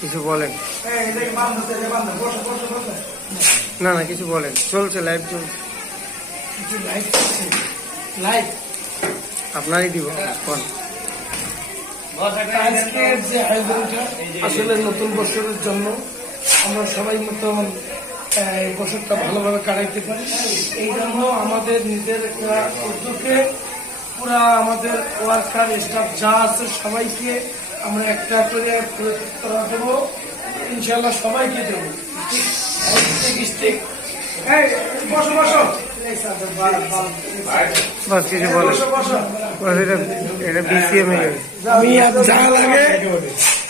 কিছু বলেন? না না কিছু বলেন, চলছে লাইভ চলছে। আপনারই দিব কোন আসলে নতুন বছরের জন্য আমরা সবাই মতন এই বছরটা ভালোভাবে কাটাইতে পারি, এই জন্য আমাদের নিজের একটা উদ্যোগে পুরা আমাদের ওয়ার্কার স্টাফ যা আছে সবাইকে আমরা একটা করে পুরস্কার দেবো, ইনশাল্লাহ সবাইকে দেবো। বসো বসো, বাস কিছু বলেন। এটা বিসিএম এ আমি যা লাগে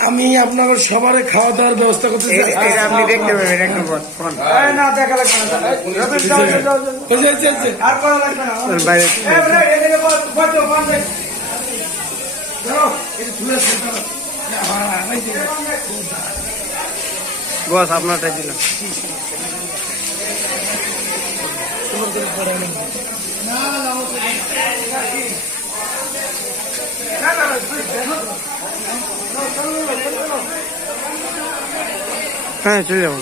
আমি আপনার সবার খাওয়া দাওয়ার ব্যবস্থা করতে চাই। আপনি দেখতে পাবেন একটু না দেখা লাগবে আর করা লাগবে না বাইরে। বস আপনারটাই দিলাম। হ্যাঁ চলে যাবো।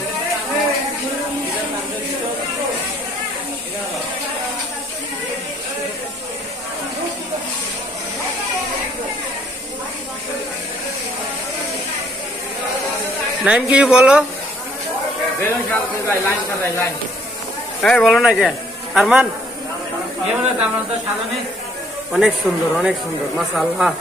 নাইম কি বলো? হ্যাঁ বলো না কে আরমান? অনেক সুন্দর অনেক সুন্দর মাশাআল্লাহ।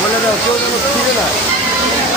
বলে দাও কেউ যেন ফিরে না।